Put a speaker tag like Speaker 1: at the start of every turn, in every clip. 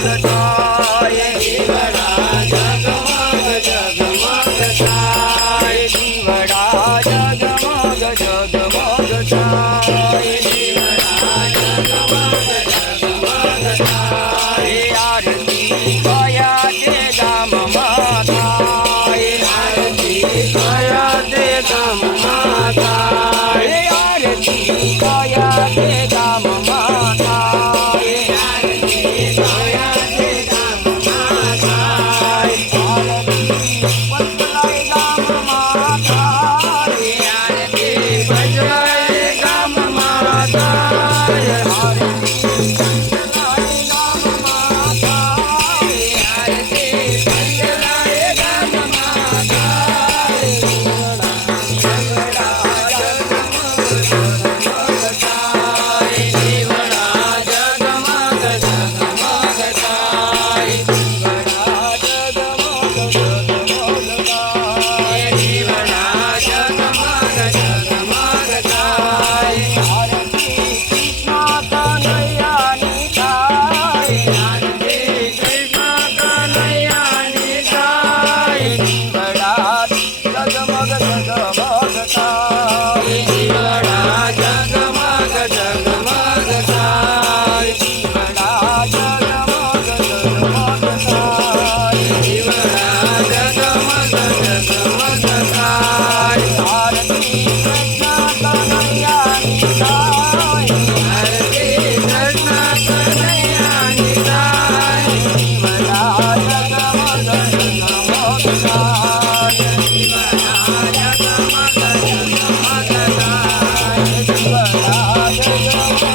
Speaker 1: the dark.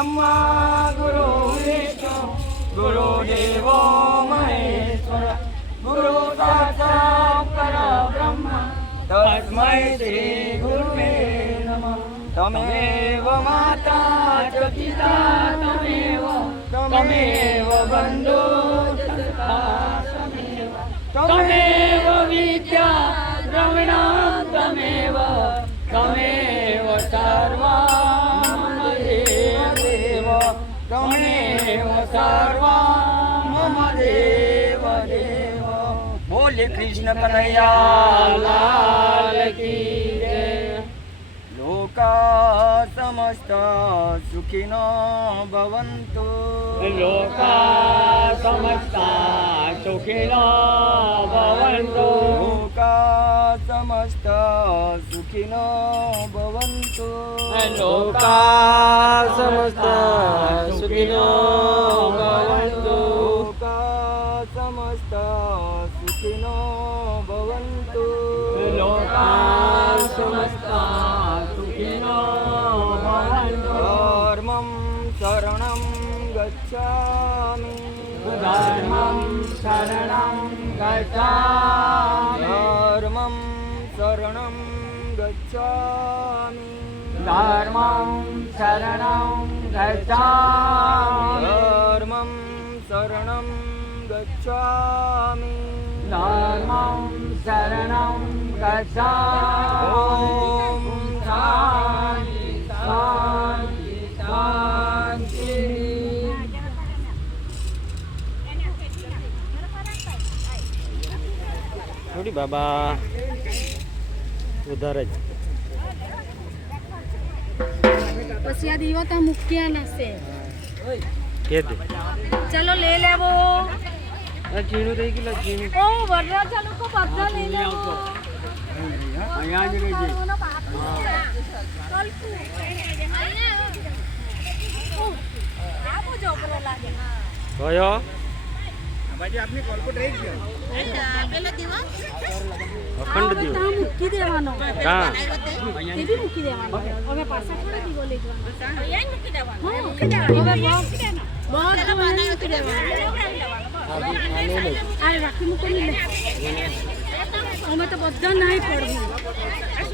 Speaker 2: ગુરુર્બ્રહ્મા ગુરુ વિષ્ણુ ગુરુદેવો મહેશ્વર ગુરુ સાક્ષાત પરબ્રહ્મ તસ્મૈ શ્રી ગુરુવે નમઃ તમેવ માતા ચ પિતા તમેવ તમેવ બંધુ તમેવ કૃષ્ણ કનૈયા લાલ કી જય લોકા સમસ્ત સુખિનો ભવન્તુ
Speaker 1: લોકા સમસ્તા સુખિનો ભવન્તુ
Speaker 2: લોકા સમસ્ત સુખિનો ભવન્તુ
Speaker 1: લોકા સમસ્ત સુખિનો ભવન્તુ धर्मं शरणं गच्छामि।
Speaker 2: धर्मं शरणं गच्छामि।
Speaker 1: धर्मं शरणं गच्छामि।
Speaker 2: धर्मं
Speaker 1: शरणं गच्छामि। कजा
Speaker 3: થોડી બાબા ઉધાર જ
Speaker 4: પછી આ દીવા મૂક્યા નશે
Speaker 3: કે દે
Speaker 4: ચલો લે લેવો
Speaker 3: આ ઝીણું થઈ ગયેલું ઝીણું
Speaker 4: ઓ વરરાજા લોકો બધા લઈ લેવો
Speaker 1: અહીંયા જ રહેજે
Speaker 3: કયો અખંડ દીવ.
Speaker 4: મૂકી દેવાનો.
Speaker 3: હા.
Speaker 4: બી મૂકી દેવાનો. હવે પાછા થોડા દીવો લઈ જવાનો. હા, મૂકી દેવાનો. હવે બહુ- મૂકી દેવાનું. આ રાખી મૂકેલી અમે તો બધા નહીં પડવું.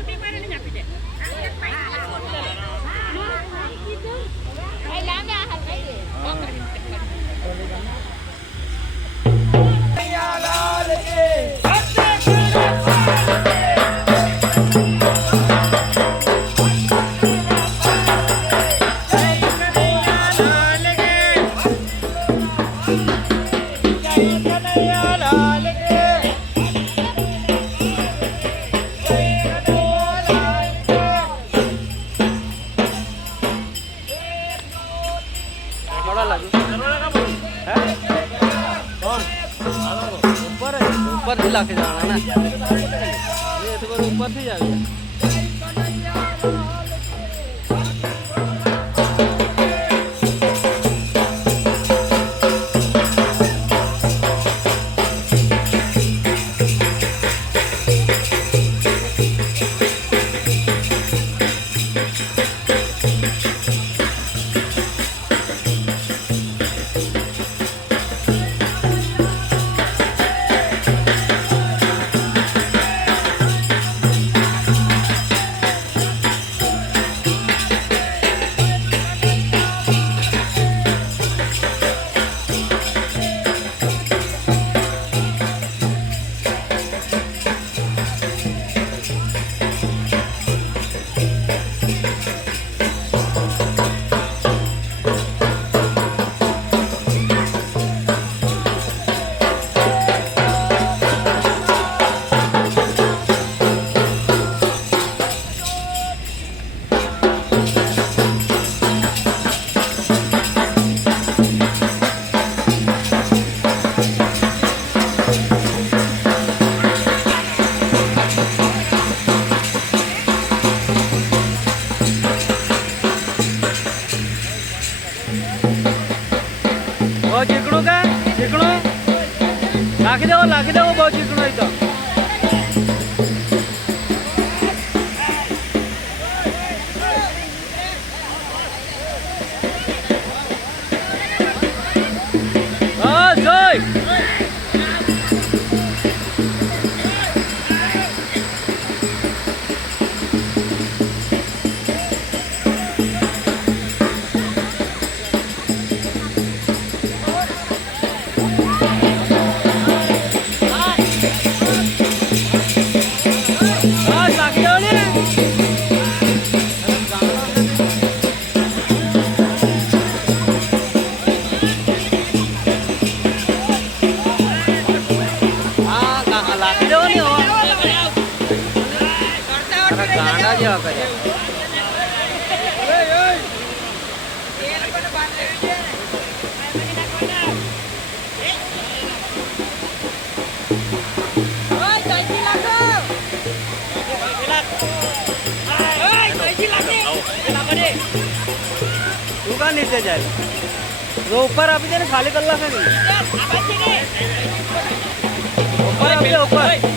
Speaker 1: નાખી દેવો નાખી દેવો બહુ ચીકણું તો. ऊपर नीचे जाए वो ऊपर अभी देने खाली कल्ला से नहीं ऊपर अभी ऊपर